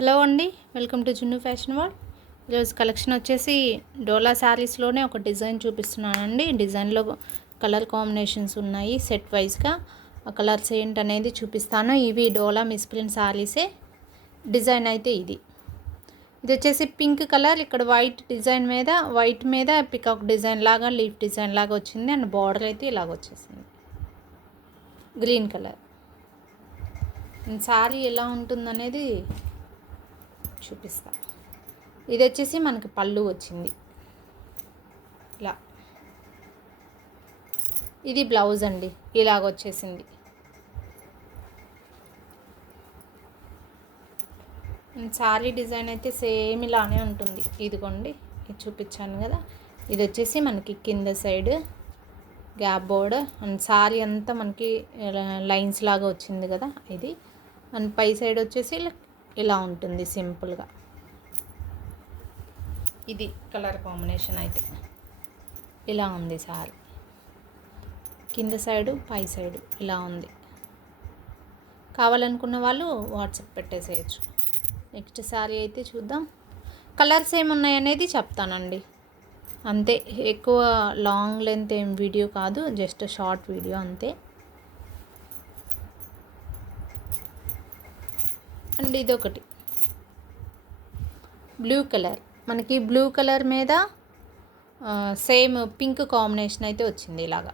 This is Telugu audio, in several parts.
హలో అండి, వెల్కమ్ టు జున్ను ఫ్యాషన్ వరల్డ్. ఈరోజు కలెక్షన్ వచ్చేసి డోలా శారీస్లోనే ఒక డిజైన్ చూపిస్తున్నానండి. డిజైన్లో కలర్ కాంబినేషన్స్ ఉన్నాయి సెట్ వైజ్గా. ఆ కలర్స్ ఏంటనేది చూపిస్తాను. ఇవి డోలా మిస్ప్రింట్ శారీసే. డిజైన్ అయితే ఇది వచ్చేసి పింక్ కలర్, ఇక్కడ వైట్ మీద పికాక్ డిజైన్ లాగా, లీఫ్ డిజైన్ లాగా వచ్చింది. అండ్ బార్డర్ అయితే ఇలాగ వచ్చేసింది గ్రీన్ కలర్. శారీ ఎలా ఉంటుందనేది చూపిస్తా. ఇది వచ్చేసి మనకి పళ్ళు వచ్చింది ఇలా. ఇది బ్లౌజ్ అండి, ఇలాగ వచ్చేసింది. శారీ డిజైన్ అయితే సేమ్ ఇలానే ఉంటుంది. ఇదిగోండి, ఇది చూపించాను కదా. ఇది వచ్చేసి మనకి కింద side gap border and sari అంతా మనకి లైన్స్ లాగా వచ్చింది కదా ఇది. అండ్ పై సైడ్ వచ్చేసి ఇలా ఉంటుంది సింపుల్గా. ఇది కలర్ కాంబినేషన్ అయితే ఇలా ఉంది. శారీ కింద సైడు పై సైడు ఇలా ఉంది. కావాలనుకున్న వాళ్ళు వాట్సాప్ పెట్టేసేయచ్చు. నెక్స్ట్ శారీ అయితే చూద్దాం. కలర్స్ ఏమున్నాయనేది చెప్తానండి, అంతే. ఎక్కువ లాంగ్ లెంత్ ఏం వీడియో కాదు, జస్ట్ షార్ట్ వీడియో అంతే. అండ్ ఇదొకటి బ్లూ కలర్, మనకి బ్లూ కలర్ మీద సేమ్ పింక్ కాంబినేషన్ అయితే వచ్చింది. ఇలాగా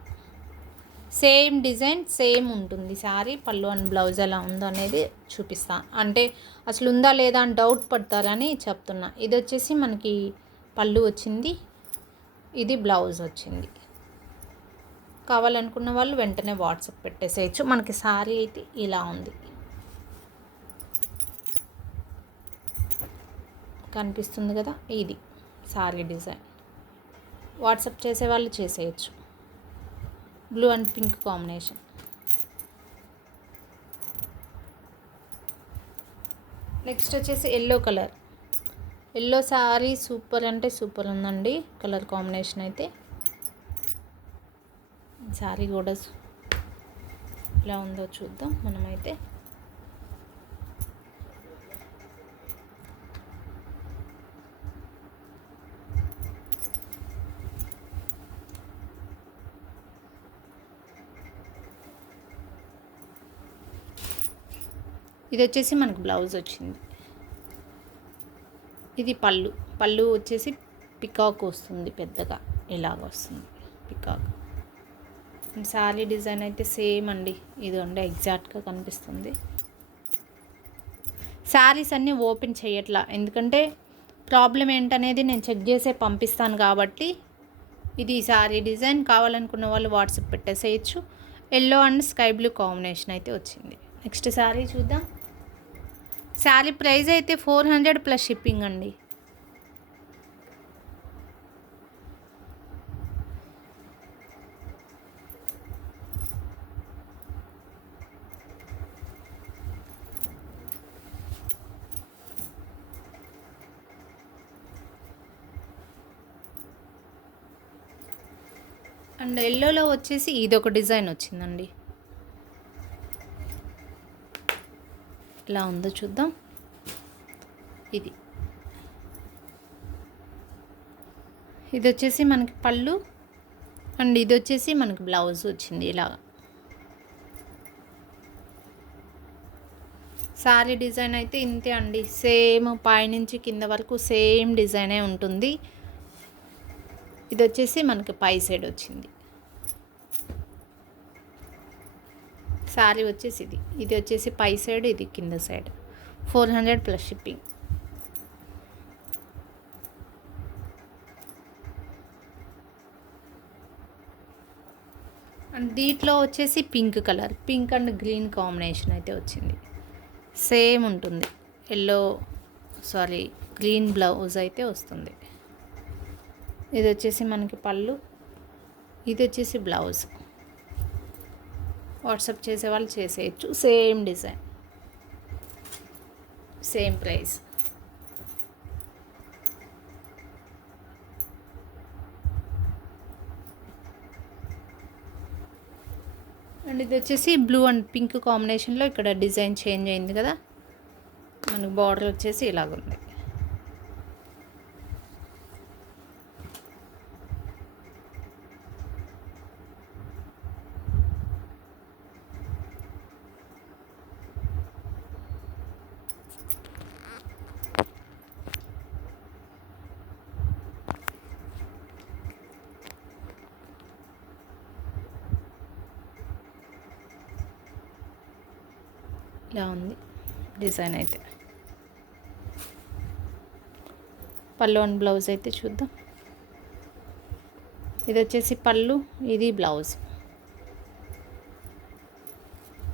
సేమ్ డిజైన్ సేమ్ ఉంటుంది శారీ. పళ్ళు అండ్ బ్లౌజ్ ఎలా ఉందో అనేది చూపిస్తా. అంటే అసలు ఉందా లేదా అని డౌట్ పడతారని చెప్తున్నా. ఇది వచ్చేసి మనకి పళ్ళు వచ్చింది, ఇది బ్లౌజ్ వచ్చింది. కావాలనుకున్న వాళ్ళు వెంటనే వాట్సాప్ పెట్టేసేయచ్చు. మనకి శారీ అయితే ఇలా ఉంది, కనిపిస్తుంది కదా. ఇది శారీ డిజైన్. వాట్సాప్ చేసే వాళ్ళు చేసేయచ్చు. Blue and pink combination. Next వచ్చేసి yellow colour. Yellow sari super అంటే సూపర్ ఉందండి. కలర్ కాంబినేషన్ అయితే శారీ కూడా ఎలా ఉందో చూద్దాం మనమైతే. ఇది వచ్చేసి మనకు బ్లౌజ్ వచ్చింది. ఇది పళ్ళు వచ్చేసి పికాక్ వస్తుంది, పెద్దగా ఇలాగ వస్తుంది పికాక్. శారీ డిజైన్ అయితే సేమ్ అండి, ఇదిగోండి ఎగ్జాక్ట్గా కనిపిస్తుంది. శారీస్ అన్నీ ఓపెన్ చేయట్లా, ఎందుకంటే ప్రాబ్లం ఏంటనేది నేను చెక్ చేసే పంపిస్తాను కాబట్టి. ఇది శారీ డిజైన్. కావాలనుకున్న వాళ్ళు వాట్సాప్ పెట్టేసేయచ్చు. Yellow and sky blue combination అయితే వచ్చింది. నెక్స్ట్ శారీ చూద్దాం. శారీ ప్రైస్ అయితే 400 ప్లస్ షిప్పింగ్ అండి. అండ్ ఎల్లోలో వచ్చేసి ఇదొక డిజైన్ వచ్చిందండి. ఎలా ఉందో చూద్దాం. ఇది వచ్చేసి మనకి పళ్ళు అండ్ ఇది వచ్చేసి మనకి బ్లౌజ్ వచ్చింది. ఇలా శారీ డిజైన్ అయితే ఇంతే అండి, సేమ్ పైనుంచి కింద వరకు సేమ్ డిజైనే ఉంటుంది. ఇది వచ్చేసి మనకి పై సైడ్ వచ్చింది. శారీ వచ్చేసి ఇది వచ్చేసి పై సైడ్, ఇది కింద సైడ్. 400 plus shipping. అండ్ దీంట్లో వచ్చేసి pink colour, pink and green combination అయితే వచ్చింది. సేమ్ ఉంటుంది. గ్రీన్ బ్లౌజ్ అయితే వస్తుంది. ఇది వచ్చేసి మనకి పళ్ళు, ఇది వచ్చేసి బ్లౌజ్. వాట్సాప్ చేసే వాళ్ళు చేసేయచ్చు. Same design, same price. And ఇది వచ్చేసి బ్లూ అండ్ పింక్ కాంబినేషన్లో ఇక్కడ డిజైన్ చేంజ్ అయింది కదా. మనకు బార్డర్ వచ్చేసి ఇలాగుంది. ఇలా ఉంది డిజైన్ అయితే. పళ్ళు అండ్ బ్లౌజ్ అయితే చూద్దాం. ఇది వచ్చేసి పళ్ళు, ఇది బ్లౌజ్.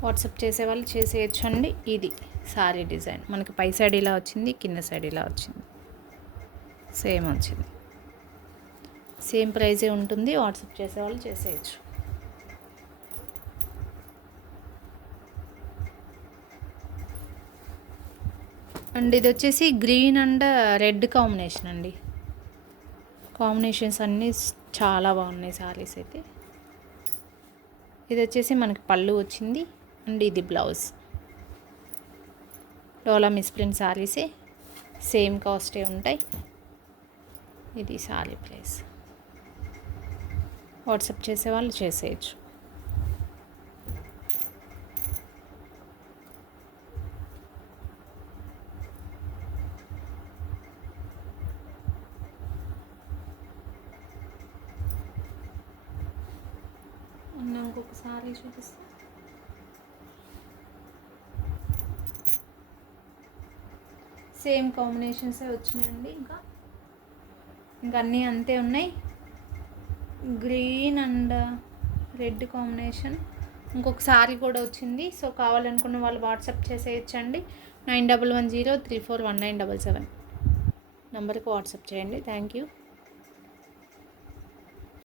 వాట్సాప్ చేసే వాళ్ళు చేసేయచ్చు అండి. ఇది సారీ డిజైన్ మనకి పై సైడ్ ఇలా వచ్చింది, కింద సైడ్ ఇలా వచ్చింది, సేమ్ వచ్చింది. సేమ్ ప్రైజే ఉంటుంది. వాట్సాప్ చేసే వాళ్ళు చేసేయచ్చు. అండ్ ఇది వచ్చేసి గ్రీన్ అండ్ రెడ్ కాంబినేషన్ అండి. కాంబినేషన్స్ అన్నీ చాలా బాగున్నాయి సారీస్ అయితే. ఇది వచ్చేసి మనకి పళ్ళు వచ్చింది అండ్ ఇది బ్లౌజ్. డోలా మిస్ప్రింట్ సారీసే, సేమ్ కాస్టే ఉంటాయి. ఇది సారీ ప్రైస్. వాట్సాప్ చేసే వాళ్ళు చేసేయచ్చు. ఇంకొకసారి చూపిస్తా. సేమ్ కాంబినేషన్సే వచ్చినాయండి. ఇంకా అన్నీ అంతే ఉన్నాయి. Green and red combination. ఇంకొక సారీ కూడా వచ్చింది. సో కావాలనుకున్న వాళ్ళు వాట్సాప్ చేసేయచ్చండి. 9110341977 నెంబర్కి వాట్సాప్ చేయండి. Thank you.